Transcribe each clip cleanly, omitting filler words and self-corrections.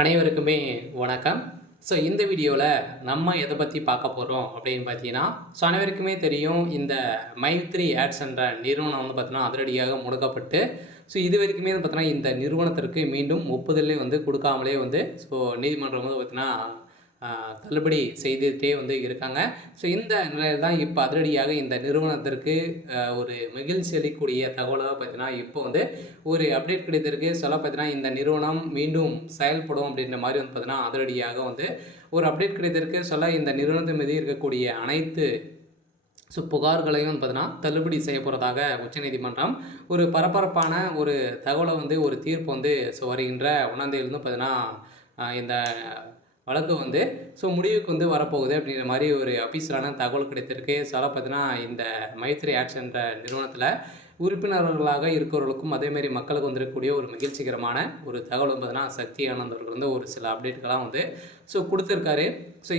அனைவருக்குமே வணக்கம். இந்த வீடியோல நம்ம எத பத்தி பார்க்க போறோம் அப்படின்னு பார்த்தீங்கன்னா, அனைவருக்குமே தெரியும் இந்த மைத்ரி ஆட்ஸ் என்ற நிறுவனம் வந்து பார்த்தீங்கன்னா, அதிரடியாக முடக்கப்பட்டு, இதுவரைக்குமே வந்து பார்த்தீங்கன்னா, இந்த நிறுவனத்திற்கு மீண்டும் ஒப்புதலே வந்து குடுக்காமலே வந்து நீதிமன்றம் வந்து பார்த்தீங்கன்னா, தள்ளுபடி செய்துட்டே வந்து இருக்காங்க. இந்த நிலையில தான் இப்ப அதிரடியாக இந்த நிறுவனத்திற்கு ஒரு மகிழ்ச்சி அளிக்கக்கூடிய தகவலா பார்த்தீங்கன்னா, இப்போ வந்து ஒரு அப்டேட் கிடைத்திருக்கு. சொல்ல பார்த்தீங்கன்னா, இந்த நிறுவனம் மீண்டும் செயல்படும் அப்படின்ற மாரி வந்து பார்த்தீங்கன்னா, அதிரடியாக வந்து ஒரு அப்டேட் கிடைத்திருக்கு. இந்த நிறுவனத்தின் மீது இருக்கக்கூடிய அனைத்து புகார்களையும் வந்து பார்த்தீங்கன்னா, தள்ளுபடி செய்ய போறதாக உச்சநீதிமன்றம் ஒரு பரபரப்பான ஒரு தகவல வந்து ஒரு தீர்ப்பு வந்து வருகின்ற 1ஆம் தேதியிலிருந்து பார்த்தீங்கன்னா, இந்த வழக்கு வந்து முடிவுக்கு வந்து வரப்போகுது அப்படிங்கிற மாரி ஒரு அஃபிஷியலான தகவல் கிடைத்திருக்கு. பார்த்தீங்கன்னா, இந்த மைத்ரி ஆட்ஸ் என்ற நிறுவனத்தில உறுப்பினர்களாக இருக்கிறவர்களுக்கும், அதேமாரி மக்களுக்கு வந்திருக்கக்கூடிய ஒரு மகிழ்ச்சிகரமான ஒரு தகவல் வந்து பார்த்தீங்கன்னா, சக்தி ஆனந்த் அவர்கள் வந்து ஒரு சில அப்டேட்கள்லாம் வந்து குடுத்துருக்காரு.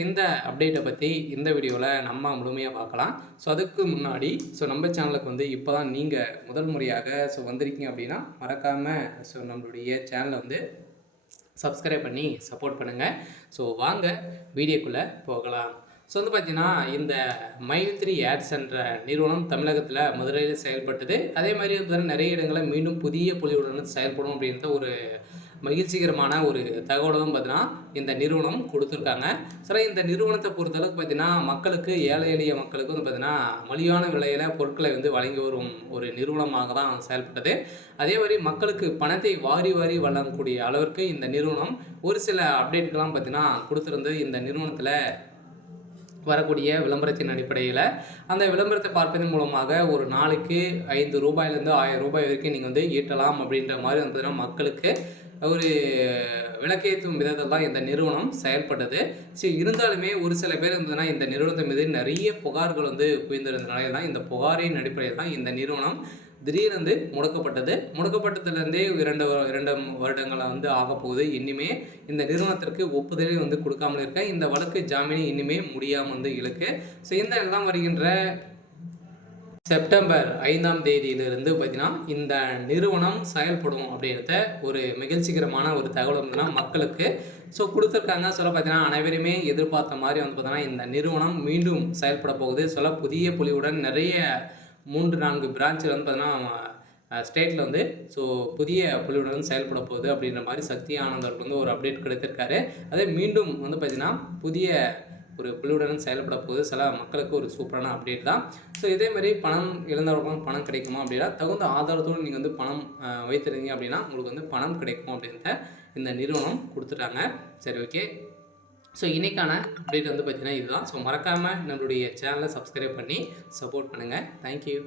இந்த அப்டேட்ட பத்தி இந்த வீடியோல நம்ம முழுமையா பார்க்கலாம். அதுக்கு முன்னாடி நம்ம சேனலுக்கு வந்து இப்ப தான் நீங்க முதல் முறையாக வந்திருக்கீங்க அப்படின்னா, மறக்காம நம்மளுடைய சேனல வந்து சப்ஸ்கிரைப் பண்ணி சப்போர்ட் பண்ணுங்கள். வாங்க வீடியோக்குள்ளே போகலாம். வந்து பார்த்தீங்கன்னா, இந்த மைத்ரி ஆட்ஸ் என்ற நிறுவனம் தமிழகத்தில மதுரையில் செயல்பட்டது. அதே மாதிரி வந்து நிறைய இடங்களில் மீண்டும் புதிய பொலிவுடன் செயல்படும் அப்படின்ற ஒரு மகிழ்ச்சிகரமான ஒரு தகவலும் பார்த்தீங்கன்னா, இந்த நிறுவனம் கொடுத்துருக்காங்க. இந்த நிறுவனத்தை பொறுத்தளவுக்கு பார்த்தீங்கன்னா, மக்களுக்கு ஏழை எளிய மக்களுக்கு வந்து பார்த்தீங்கன்னா, மலிவான விலையில பொருட்களை வந்து வழங்கி வரும் ஒரு நிறுவனமாக தான் செயல்பட்டது. அதே மாரி மக்களுக்கு பணத்தை வாரி வாரி வழங்கக்கூடிய அளவிற்கு இந்த நிறுவனம் ஒரு சில அப்டேட்கள்லாம் பார்த்தீங்கன்னா குடுத்திருந்தது. இந்த நிறுவனத்தில வரக்கூடிய விளம்பரத்தின் அடிப்படையில, அந்த விளம்பரத்தை பார்ப்பதன் மூலமாக ஒரு நாளைக்கு ரூ. 5லேருந்து ரூ. 1000 வரைக்கும் நீங்க வந்து ஈட்டலாம் அப்படின்ற மாரி வந்து பார்த்தீங்கன்னா, மக்களுக்கு ஒரு விளக்கேற்றும் விதத்தில் தான் இந்த நிறுவனம் செயல்பட்டது. இருந்தாலுமே ஒரு சில பேர் இருந்ததுன்னா, இந்த நிறுவனத்தின் மீது நிறைய புகார்கள் வந்து குவிந்திருந்தனால தான், இந்த புகாரின் அடிப்படையில் தான் இந்த நிறுவனம் திடீரென்று முடக்கப்பட்டது. முடக்கப்பட்டதுலேருந்தே 2 வருடங்களா வந்து ஆகப்போகுது. இன்னுமே இந்த நிறுவனத்திற்கு ஒப்புதலே வந்து குடுக்காமல் இருக்க. இந்த வழக்கு ஜாமீன் இன்னுமே முடியாம வந்து இழுக்கு. இந்த எல்லாம் வருகின்ற செப்டம்பர் 5ஆம் தேதியிலிருந்து பார்த்தீங்கன்னா, இந்த நிறுவனம் செயல்படும் அப்படின்றத ஒரு மகிழ்ச்சிகரமான ஒரு தகவல் வந்து மக்களுக்கு குடுத்துருக்காங்க. பார்த்தீங்கன்னா, அனைவருமே எதிர்பார்த்த மாரி வந்து பார்த்தீங்கன்னா, இந்த நிறுவனம் மீண்டும் செயல்பட போகுது. புதிய பொலிவுடன் நிறைய 3, 4 பிரான்ச்ல வந்து பார்த்தீங்கன்னா, ஸ்டேட்ல வந்து புதிய பொலிவுடன் செயல்பட போகுது அப்படின்ற மாரி சக்தி ஆனந்த் அவர்களுக்கு வந்து ஒரு அப்டேட் கிடைத்திருக்காரு. அதே மீண்டும் வந்து பார்த்தீங்கன்னா, புதிய ஒரு குழுவுடன் செயல்பட போகுது. சில மக்களுக்கு ஒரு சூப்பரான அப்டேட் தான். இதே மாரி பணம் இழந்தவர்களுக்கும் பணம் கிடைக்குமா அப்படின்னா, தகுந்த ஆதாரத்தோடு நீங்கள் வந்து பணம் வைத்திருந்தீங்க அப்படின்னா, உங்களுக்கு வந்து பணம் கிடைக்கும் அப்படின்றத இந்த நிறுவனம் குடுத்துட்டாங்க. சரி, ஓகே. இன்னைக்கான அப்டேட் வந்து பார்த்தீங்கன்னா இதுதான். மறக்காம நம்மளுடைய சேனலை சப்ஸ்கிரைப் பண்ணி சப்போர்ட் பண்ணுங்க. Thank you.